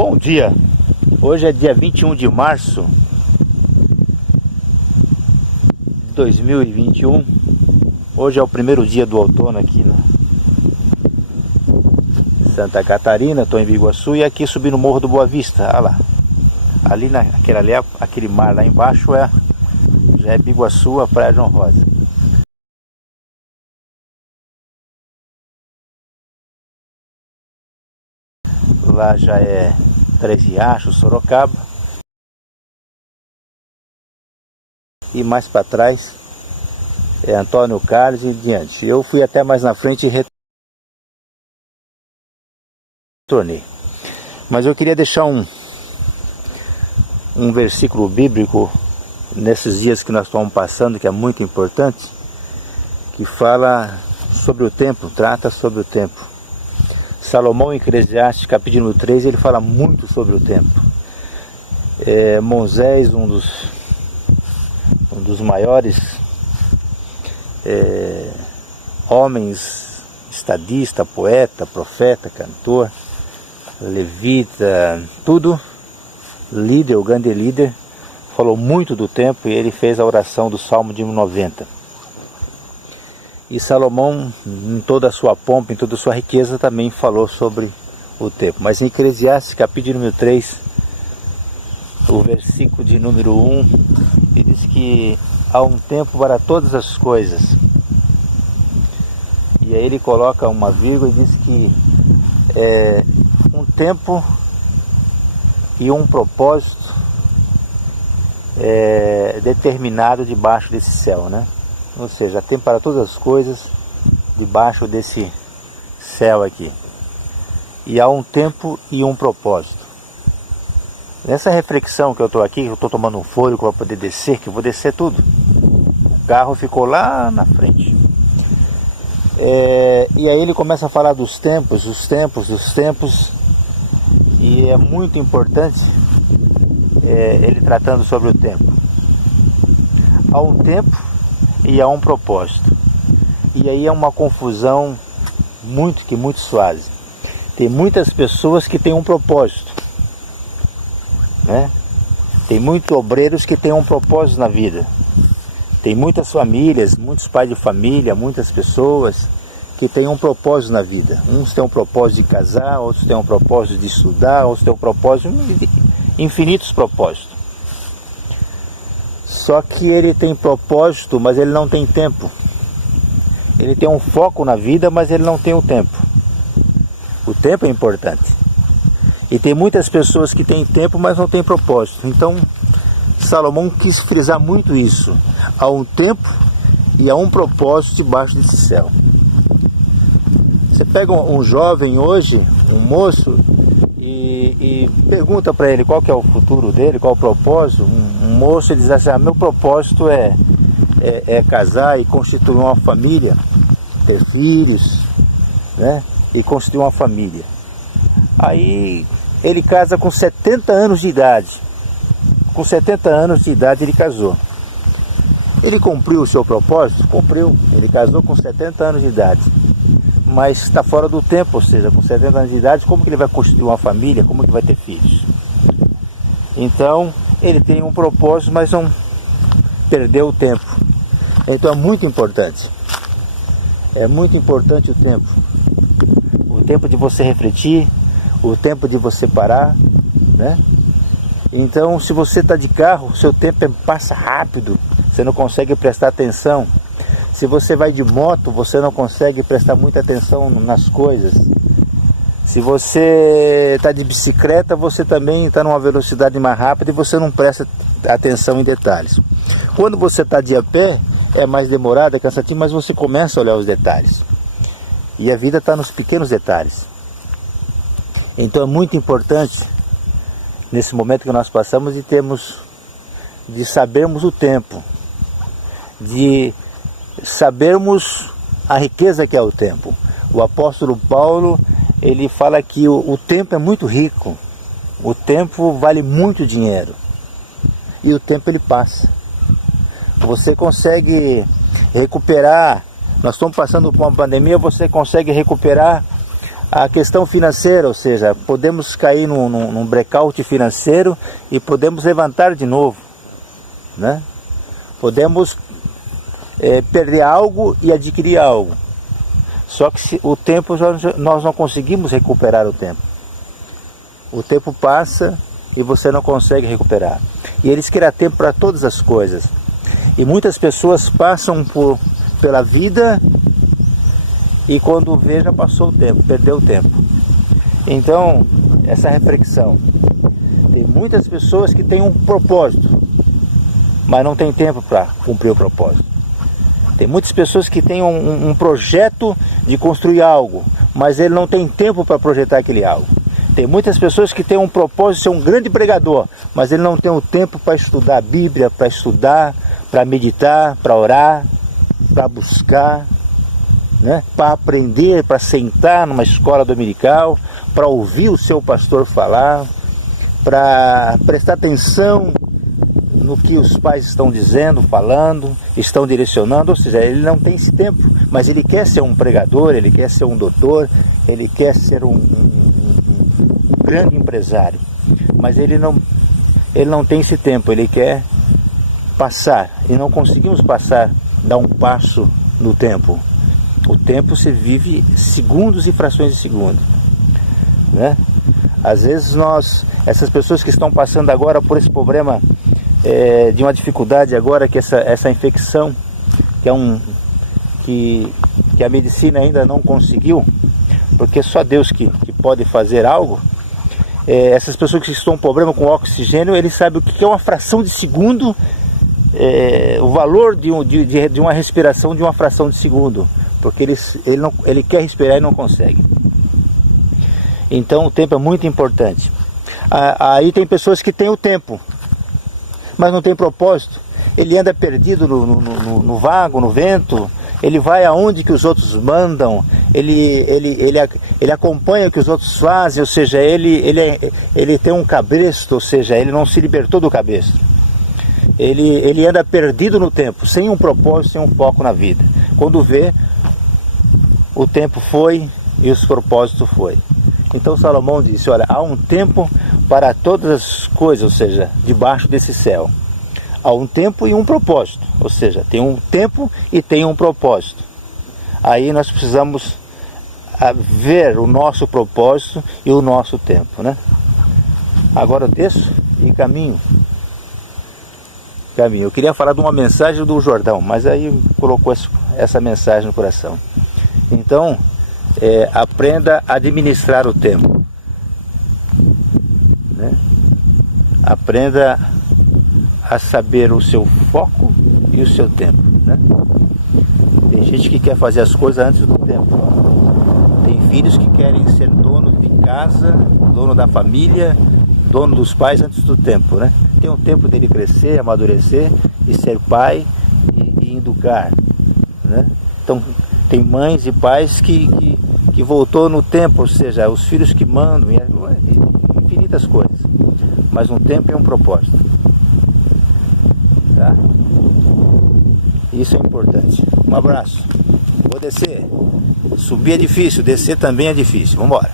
Bom dia! Hoje é dia 21 de março de 2021. Hoje é o primeiro dia do outono aqui na Santa Catarina. Estou em Biguaçu e aqui subi no Morro do Boa Vista. Olha lá, aquele mar lá embaixo já é Biguaçu, a Praia João Rosa. Lá já é Três Riachos, Sorocaba. E mais para trás é Antônio Carlos e diante. Eu fui até mais na frente e retornei. Mas eu queria deixar um versículo bíblico nesses dias que nós estamos passando, que é muito importante, que fala sobre o tempo, trata sobre o tempo. Salomão, em Eclesiastes, capítulo número 13, ele fala muito sobre o tempo. Moisés, um dos maiores homens, estadista, poeta, profeta, cantor, levita, tudo, líder, o grande líder, falou muito do tempo e ele fez a oração do Salmo de 90. E Salomão, em toda a sua pompa, em toda a sua riqueza, também falou sobre o tempo. Mas em Eclesiastes, capítulo número 3, o versículo de número 1, ele diz que há um tempo para todas as coisas. E aí ele coloca uma vírgula e diz que é um tempo e um propósito determinado debaixo desse céu, né? Ou seja, tempo para todas as coisas debaixo desse céu aqui. E há um tempo e um propósito. Nessa reflexão que eu estou aqui, eu estou tomando um fôlego para poder descer, que eu vou descer tudo. O carro ficou lá na frente. E aí ele começa a falar dos tempos, os tempos. E é muito importante ele tratando sobre o tempo. Há um tempo e há um propósito. E aí é uma confusão muito suave. Tem muitas pessoas que têm um propósito, né? Tem muitos obreiros que têm um propósito na vida. Tem muitas famílias, muitos pais de família, muitas pessoas que têm um propósito na vida. Uns têm um propósito de casar, outros têm um propósito de estudar, outros têm um propósito, infinitos propósitos. Só que ele tem propósito, mas ele não tem tempo. Ele tem um foco na vida, mas ele não tem o tempo. O tempo é importante. E tem muitas pessoas que têm tempo, mas não têm propósito. Então, Salomão quis frisar muito isso. Há um tempo e há um propósito debaixo desse céu. Você pega um jovem hoje, um moço, e pergunta para ele qual que é o futuro dele, qual o propósito. Um moço, ele diz assim: meu propósito é casar e constituir uma família, ter filhos, né? E constituir uma família. Aí ele casa com 70 anos de idade. Com 70 anos de idade ele casou. Ele cumpriu o seu propósito? Cumpriu. Ele casou com 70 anos de idade. Mas está fora do tempo, ou seja, com 70 anos de idade, como que ele vai constituir uma família? Como que vai ter filhos? Então, ele tem um propósito, mas não perdeu o tempo. Então é muito importante. É muito importante o tempo. O tempo de você refletir, o tempo de você parar, né? Então, se você está de carro, seu tempo passa rápido, você não consegue prestar atenção. Se você vai de moto, você não consegue prestar muita atenção nas coisas. Se você está de bicicleta, você também está numa velocidade mais rápida e você não presta atenção em detalhes. Quando você está de a pé, é mais demorado, é cansativo, mas você começa a olhar os detalhes. E a vida está nos pequenos detalhes. Então é muito importante, nesse momento que nós passamos, de sabermos o tempo, de sabermos a riqueza que é o tempo. O apóstolo Paulo, ele fala que o tempo é muito rico, o tempo vale muito dinheiro, e o tempo ele passa. Você consegue recuperar, nós estamos passando por uma pandemia, você consegue recuperar A questão financeira, ou seja, podemos cair num breakout financeiro e podemos levantar de novo, né? Podemos perder algo e adquirir algo. Só que o tempo, nós não conseguimos recuperar o tempo. O tempo passa e você não consegue recuperar. E eles criam tempo para todas as coisas. E muitas pessoas passam pela vida e quando vê já passou o tempo, perdeu o tempo. Então, essa reflexão. Tem muitas pessoas que têm um propósito, mas não tem tempo para cumprir o propósito. Tem muitas pessoas que têm um projeto de construir algo, mas ele não tem tempo para projetar aquele algo. Tem muitas pessoas que têm um propósito de ser um grande pregador, mas ele não tem o tempo para estudar a Bíblia, para estudar, para meditar, para orar, para buscar, né? Para aprender, para sentar numa escola dominical, para ouvir o seu pastor falar, para prestar atenção no que os pais estão dizendo, falando, estão direcionando. Ou seja, ele não tem esse tempo, mas ele quer ser um pregador, ele quer ser um doutor, ele quer ser um grande empresário, mas ele não tem esse tempo, ele quer passar, e não conseguimos passar, dar um passo no tempo. O tempo se vive segundos e frações de segundo, né? Às vezes essas pessoas que estão passando agora por esse problema de uma dificuldade agora, que essa infecção, que a medicina ainda não conseguiu, porque é só Deus que pode fazer algo. Essas pessoas que estão com problema com oxigênio, eles sabem o que é uma fração de segundo, o valor de uma respiração de uma fração de segundo, porque ele quer respirar e não consegue. Então o tempo é muito importante. Aí tem pessoas que têm o tempo, mas não tem propósito. Ele anda perdido no vago, no vento. Ele vai aonde que os outros mandam. Ele acompanha o que os outros fazem. Ou seja, ele tem um cabresto. Ou seja, ele não se libertou do cabresto. Ele anda perdido no tempo, sem um propósito, sem um foco na vida. Quando vê, o tempo foi e os propósitos foi. Então Salomão disse: olha, há um tempo para todas as coisas, ou seja, debaixo desse céu. Há um tempo e um propósito, ou seja, tem um tempo e tem um propósito. Aí nós precisamos ver o nosso propósito e o nosso tempo, né? Agora eu desço e caminho. Eu queria falar de uma mensagem do Jordão, mas aí colocou essa mensagem no coração. Então, aprenda a administrar o tempo, né? Aprenda a saber o seu foco e o seu tempo, né? Tem gente que quer fazer as coisas antes do tempo. Tem filhos que querem ser dono de casa, dono da família, dono dos pais antes do tempo, né? Tem um tempo dele crescer, amadurecer e ser pai e educar, né? Então tem mães e pais que voltou no tempo, ou seja, os filhos que mandam, infinitas coisas, mas um tempo e um propósito, tá? Isso é importante. Um abraço. Vou descer. Subir é difícil, descer também é difícil. Vamos embora.